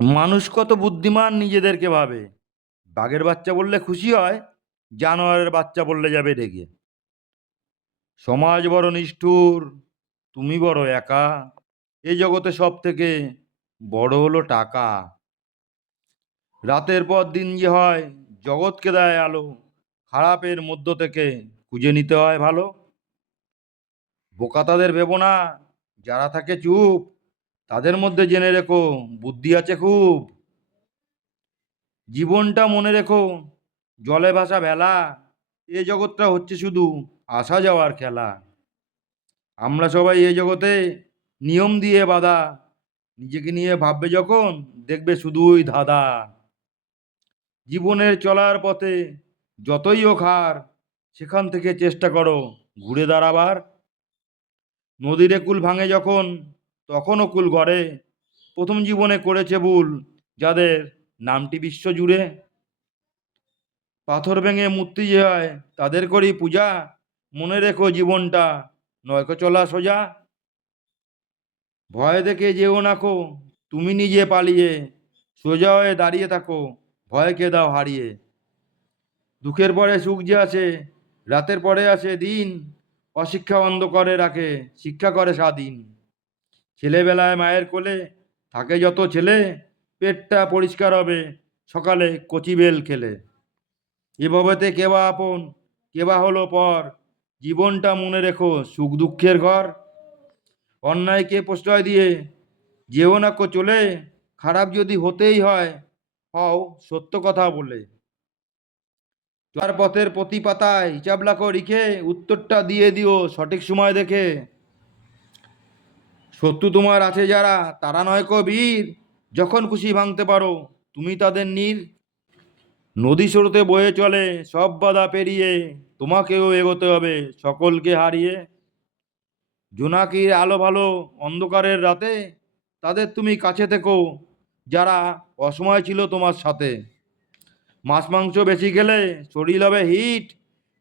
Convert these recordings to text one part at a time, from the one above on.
মানুষ কত বুদ্ধিমান নিজেদেরকে ভাবে। বাঘের বাচ্চা বললে খুশি হয়, জানোয়ারের বাচ্চা বললে যাবে রেগে। সমাজ বড় নিষ্ঠুর, তুমি বড় একা। এই জগতে সব থেকে বড় হলো টাকা। রাতের পর দিন যে হয়, জগৎকে দেয় আলো। খারাপের মধ্য থেকে খুঁজে নিতে হয় ভালো। বোকা তাদের ভেবো না, যারা থাকে চুপ। তাদের মধ্যে জেনে রেখো, বুদ্ধি আছে খুব। জীবনটা মনে রেখো, জলে ভাসা ভেলা। এ জগৎটা হচ্ছে শুধু আসা যাওয়ার খেলা। আমরা সবাই এই জগতে নিয়ম দিয়ে বাঁধা। নিজেকে নিয়ে ভাববে যখন, দেখবে শুধুই ধাঁধা। জীবনের চলার পথে যতই হোক হার, সেখান থেকে চেষ্টা করো ঘুরে দাঁড়াবার। নদীর একুল ভাঙে যখন, তখনও কুল গড়ে। প্রথম জীবনে করেছে ভুল যাদের, নামটি বিশ্ব জুড়ে। পাথর ভেঙে মূর্তি যে হয়, তাদের করি পূজা। মনে রেখো জীবনটা নয়কো চলা সোজা। ভয় দেখে যেও নাকো, তুমি নিজে পালিয়ে। সোজা হয়ে দাঁড়িয়ে থাকো, ভয়কে দাও হারিয়ে। দুঃখের পরে সুখ যে আছে, রাতের পরে আসে দিন। অশিক্ষা অন্ধ করে রাখে, শিক্ষা করে স্বাধীন। ছেলেবেলায় মায়ের কোলে থাকে যত ছেলে, পেটটা পরিষ্কার হবে সকালে কচি বেল খেলে। এভাবেতে কেবা আপন, কেবা হলো পর। জীবনটা মনে রেখো সুখ দুঃখের ঘর। অন্যায়কে প্রশ্রয় দিয়ে যেও না কো চলে। খারাপ যদি হতেই হয়, হও সত্য কথা বলে। তার পথের প্রতি পাতায় হিসাব লাখো লিখে, উত্তরটা দিয়ে দিও সঠিক সময় দেখে। শত্রু তোমার আছে যারা, তারা নয় কো বীর। যখন খুশি ভাঙতে পারো তুমি তাদের নীর। নদী স্রোতে বয়ে চলে সব বাধা পেরিয়ে, তোমাকেও এগোতে হবে সকলকে হারিয়ে। জোনাকির আলো ভালো অন্ধকারের রাতে, তাদের তুমি কাছে থেকো যারা অসময় ছিল তোমার সাথে। মাছ মাংস বেশি খেলে শরীর হবে হিট,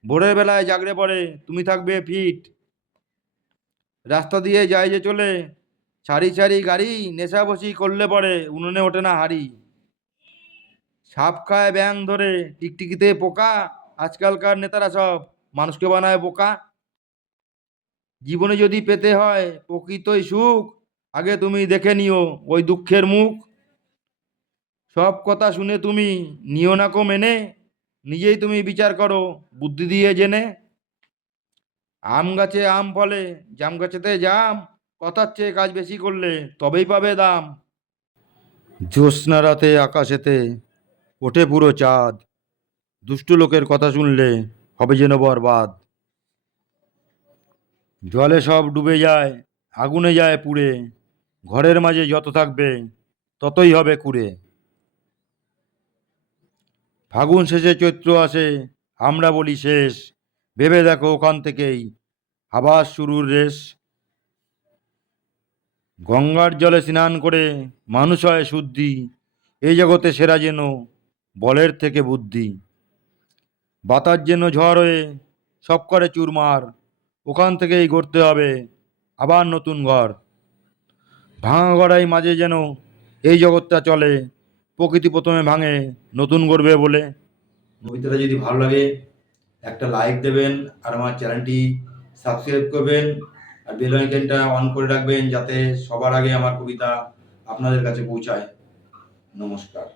ভোরের বেলায় জাগরে পড়ে তুমি থাকবে ফিট। রাস্তা দিয়ে যায় যে চলে সারি সারি গাড়ি, নেশাবশি করলে পরে উনুনে ওঠে না হাড়ি। সাপ খায় ব্যাং ধরে টিকটিকিতে পোকা, আজকালকার নেতারা সব মানুষকে বানায় বোকা। জীবনে যদি পেতে হয় প্রকৃতই সুখ, আগে তুমি দেখে নিও ওই দুঃখের মুখ। সব কথা শুনে তুমি নিও না কো মেনে, নিজেই তুমি বিচার করো বুদ্ধি দিয়ে জেনে। আম গাছে আম ফলে, জাম গাছেতে জাম। কথার চেয়ে কাজ বেশি করলে তবেই পাবে দাম। জ্যোৎস্না রাতে আকাশেতে ওঠে পুরো চাঁদ, দুষ্টু লোকের কথা শুনলে হবে যেন বরবাদ। জলে সব ডুবে যায়, আগুনে যায় পুড়ে। ঘরের মাঝে যত থাকবে ততই হবে কুড়ে। ফাগুন শেষে চৈত্র আসে, আমরা বলি শেষ। ভেবে দেখো ওখান থেকেই আবার শুরুর রেশ। গঙ্গার জলে স্নান করে মানুষ হয় শুদ্ধি। এই জগতে সেরা যেন বলের থেকে বুদ্ধি। বাতাস যেন ঝড় হয়ে সব করে চুরমার, ওখান থেকেই গড়তে হবে আবার নতুন ঘর। ভাঙা গড়াই মাঝে যেন এই জগৎটা চলে, প্রকৃতি প্রথমে ভাঙে নতুন গড়বে বলে। কবিতাটা যদি ভালো লাগে একটা লাইক দেবেন, আর আমার চ্যানেলটি সাবস্ক্রাইব করবেন, আর বেল আইকনটা অন করে রাখবেন যাতে সবার আগে আমার কবিতা আপনাদের কাছে পৌঁছায়। নমস্কার।